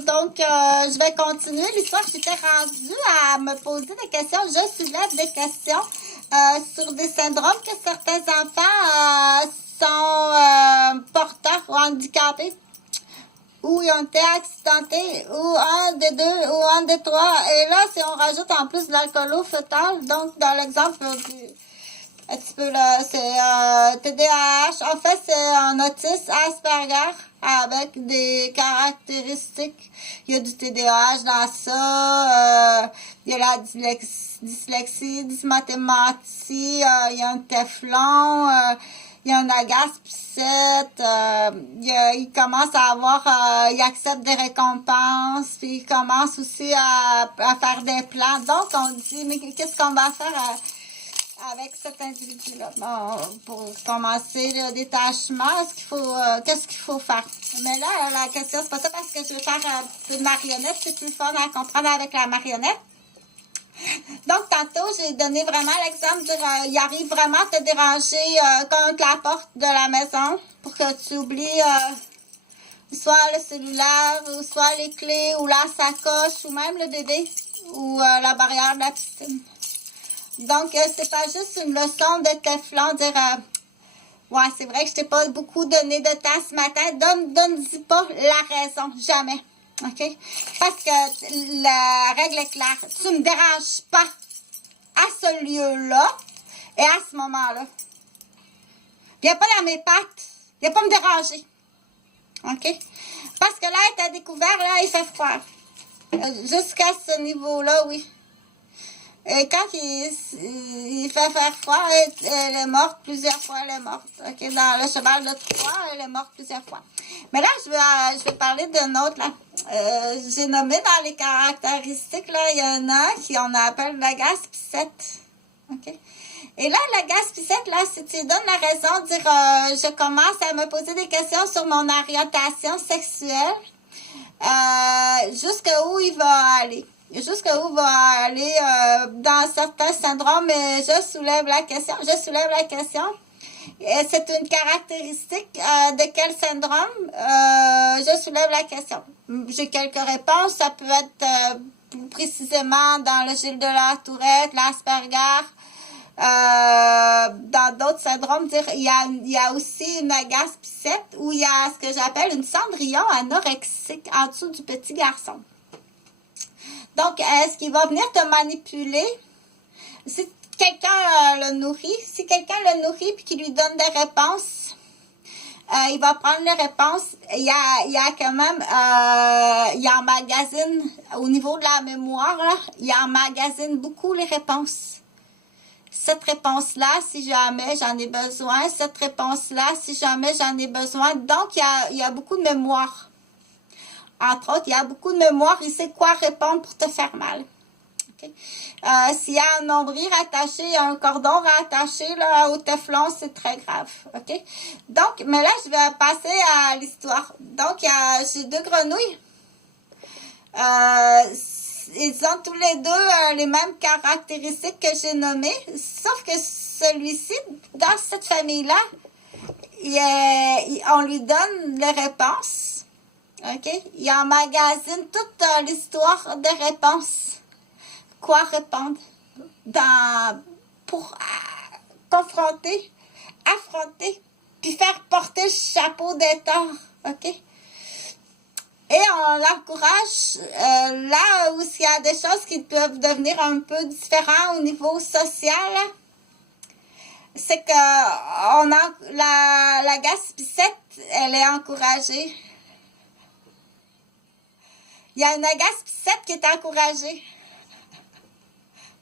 Je vais continuer l'histoire. J'étais rendue à me poser des questions. Je soulève des questions sur des syndromes que certains enfants sont porteurs ou handicapés, ou ils ont été accidentés, ou un des deux, ou un des trois. Et là, si on rajoute en plus de l'alcoolo fœtal, donc dans l'exemple du... Un petit peu là, c'est TDAH. En fait, c'est un autisme Asperger avec des caractéristiques. Il y a du TDAH dans ça. Il y a la dyslexie, dysmathématie. Il y a un téflon. Il y a un agaspicette. Il commence à avoir... il accepte des récompenses. Puis il commence aussi à faire des plans. Donc, on dit, mais qu'est-ce qu'on va faire avec cet individu-là? Bon, pour commencer le détachement, qu'est-ce qu'il faut faire? Mais là, la question, c'est pas ça parce que je veux faire une marionnette. C'est plus fun à comprendre avec la marionnette. Donc, tantôt, j'ai donné vraiment l'exemple de il arrive vraiment à te déranger contre la porte de la maison pour que tu oublies soit le cellulaire, ou soit les clés, ou la sacoche, ou même le bébé, ou la barrière de la piscine. Donc, c'est pas juste une leçon de téflon, dire ouais, c'est vrai que je t'ai pas beaucoup donné de temps ce matin. Donne-y pas la raison, jamais. OK? Parce que la règle est claire. Tu me déranges pas à ce lieu-là et à ce moment-là. Viens pas dans mes pattes. Viens pas me déranger. OK? Parce que là, elle t'a découvert, là, il fait froid. Jusqu'à ce niveau-là, oui. Et quand il fait faire froid, elle est morte plusieurs fois, elle est morte. OK, dans le cheval de Troie, elle est morte plusieurs fois. Mais là, je vais parler d'un autre, là. J'ai nommé dans les caractéristiques, là, il y en a qui on appelle la gaspicette. OK? Et là, la gaspicette, là, si tu donnes la raison, dire je commence à me poser des questions sur mon orientation sexuelle, jusqu'où il va aller. Jusqu'où va aller dans certains syndromes, mais je soulève la question. Et c'est une caractéristique de quel syndrome? Je soulève la question. J'ai quelques réponses. Ça peut être plus précisément dans le Gilles de la Tourette, l'Asperger. Dans d'autres syndromes, il y a aussi une agaspicette où il y a ce que j'appelle une cendrillon anorexique en dessous du petit garçon. Donc, est-ce qu'il va venir te manipuler? Si quelqu'un le nourrit, puis qu'il lui donne des réponses, il va prendre les réponses. Il y a quand même, il emmagasine, au niveau de la mémoire, là, il emmagasine beaucoup les réponses. Cette réponse-là, si jamais j'en ai besoin. Cette réponse-là, si jamais j'en ai besoin. Donc, il y a beaucoup de mémoire. Entre autres, il y a beaucoup de mémoire. Il sait quoi répondre pour te faire mal. Okay? S'il y a un nombril rattaché, un cordon rattaché là, au téflon, c'est très grave. OK? Donc, mais là, je vais passer à l'histoire. Donc, j'ai deux grenouilles. Ils ont tous les deux les mêmes caractéristiques que j'ai nommées. Sauf que celui-ci, dans cette famille-là, on lui donne les réponses. OK? Il emmagasine toute l'histoire des réponses. Quoi répondre pour confronter, affronter, puis faire porter le chapeau des torts. OK? Et on l'encourage là où il y a des choses qui peuvent devenir un peu différentes au niveau social. C'est que la gaspicette, elle est encouragée. Il y a une gaspicette qui est encouragée.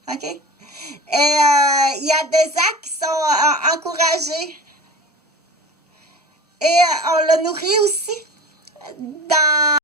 OK? Et il y a des actes qui sont encouragés. Et on le nourrit aussi dans